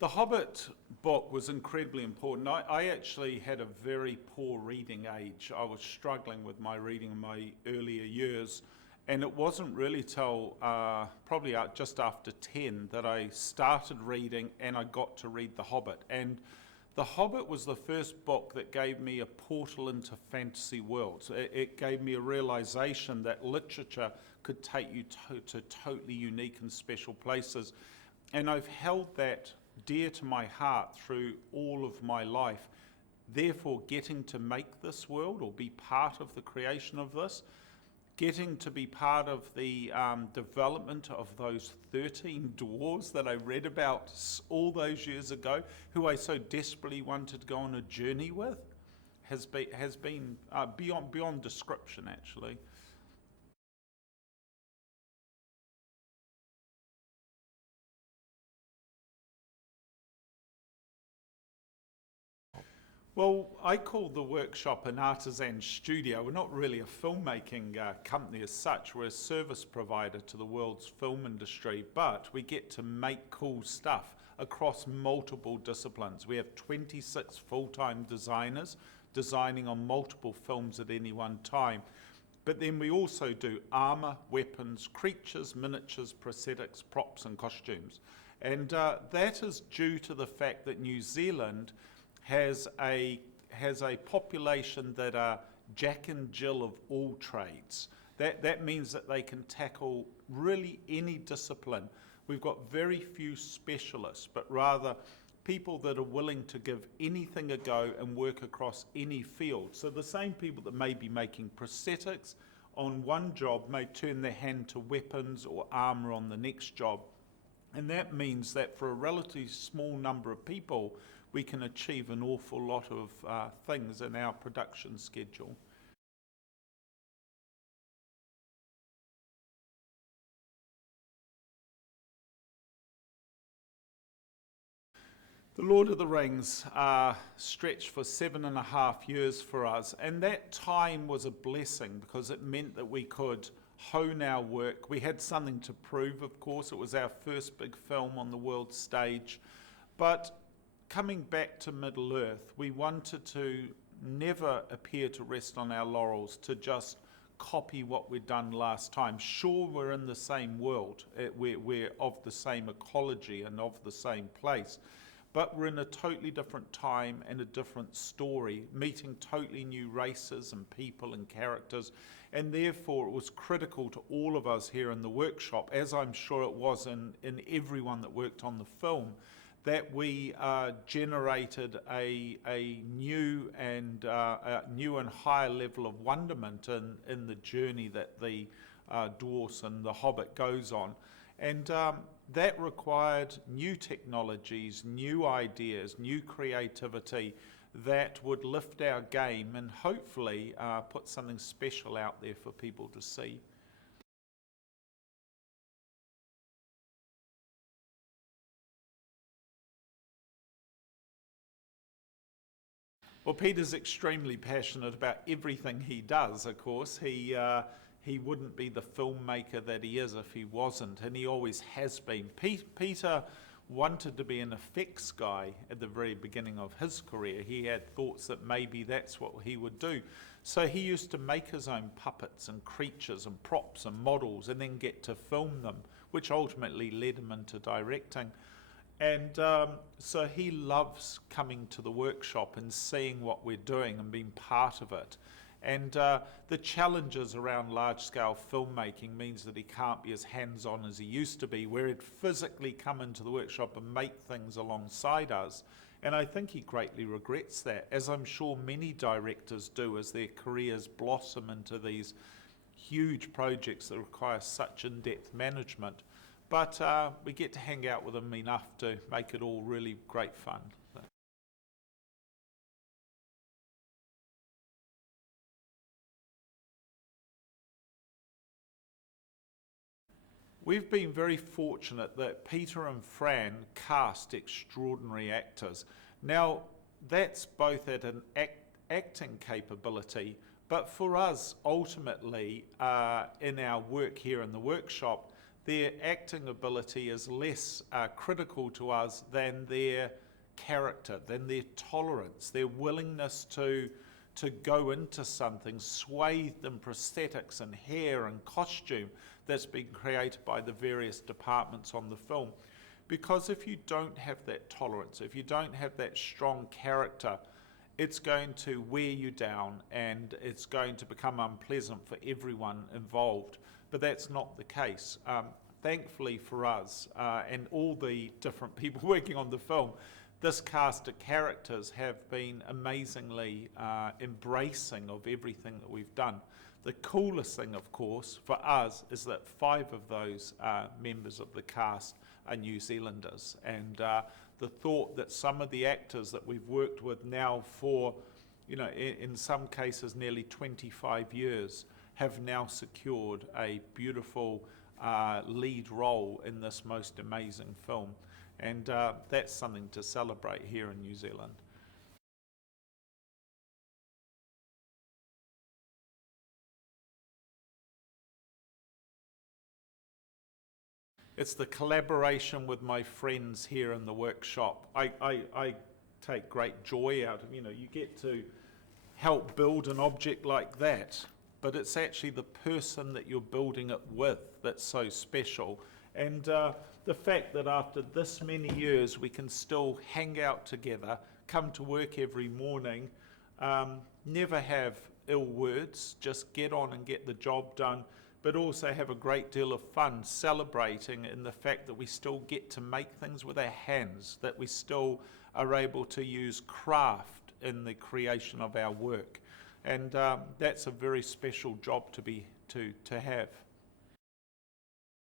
The Hobbit book was incredibly important. I actually had a very poor reading age. I was struggling with my reading in my earlier years, and it wasn't really till probably just after 10 that I started reading and I got to read The Hobbit. And The Hobbit was the first book that gave me a portal into fantasy worlds. It gave me a realization that literature could take you to totally unique and special places. And I've held that dear to my heart through all of my life. Therefore, getting to make this world or be part of the creation of this, getting to be part of the development of those 13 dwarves that I read about all those years ago, who I so desperately wanted to go on a journey with, has been beyond description, actually. Well, I call the workshop an artisan studio. We're not really a filmmaking company as such. We're a service provider to the world's film industry, but we get to make cool stuff across multiple disciplines. We have 26 full-time designers designing on multiple films at any one time. But then we also do armour, weapons, creatures, miniatures, prosthetics, props and costumes. And that is due to the fact that New Zealand has a population that are Jack and Jill of all trades. That means that they can tackle really any discipline. We've got very few specialists, but rather people that are willing to give anything a go and work across any field. So the same people that may be making prosthetics on one job may turn their hand to weapons or armour on the next job. And that means that for a relatively small number of people, we can achieve an awful lot of things in our production schedule. The Lord of the Rings stretched for 7.5 years for us, and that time was a blessing because it meant that we could hone our work. We had something to prove, of course. It was our first big film on the world stage. But coming back to Middle-earth, we wanted to never appear to rest on our laurels, to just copy what we'd done last time. Sure, we're in the same world. We're of the same ecology and of the same place. But we're in a totally different time and a different story, meeting totally new races and people and characters. And therefore, it was critical to all of us here in the workshop, as I'm sure it was in everyone that worked on the film, that we generated a new and higher level of wonderment in the journey that the dwarfs and the Hobbit goes on. And that required new technologies, new ideas, new creativity that would lift our game and hopefully put something special out there for people to see. Well, Peter's extremely passionate about everything he does, of course. He wouldn't be the filmmaker that he is if he wasn't, and he always has been. Peter wanted to be an effects guy at the very beginning of his career. He had thoughts that maybe that's what he would do. So he used to make his own puppets and creatures and props and models and then get to film them, which ultimately led him into directing. And so he loves coming to the workshop and seeing what we're doing and being part of it. And the challenges around large-scale filmmaking means that he can't be as hands-on as he used to be, where he'd physically come into the workshop and make things alongside us. And I think he greatly regrets that, as I'm sure many directors do as their careers blossom into these huge projects that require such in-depth management. But we get to hang out with him enough to make it all really great fun. We've been very fortunate that Peter and Fran cast extraordinary actors. Now, that's both at an acting capability, but for us, ultimately, in our work here in the workshop, their acting ability is less critical to us than their character, than their tolerance, their willingness to go into something swathed in prosthetics and hair and costume that's been created by the various departments on the film. Because if you don't have that tolerance, if you don't have that strong character, it's going to wear you down and it's going to become unpleasant for everyone involved. But that's not the case. Thankfully for us and all the different people working on the film, this cast of characters have been amazingly embracing of everything that we've done. The coolest thing, of course, for us is that 5 of those members of the cast are New Zealanders. And the thought that some of the actors that we've worked with now for, in some cases nearly 25 years, have now secured a beautiful lead role in this most amazing film. And that's something to celebrate here in New Zealand. It's the collaboration with my friends here in the workshop. I take great joy out of, you get to help build an object like that, but it's actually the person that you're building it with that's so special. And the fact that after this many years we can still hang out together, come to work every morning, never have ill words, just get on and get the job done, but also have a great deal of fun celebrating in the fact that we still get to make things with our hands, that we still are able to use craft in the creation of our work. And that's a very special job to have.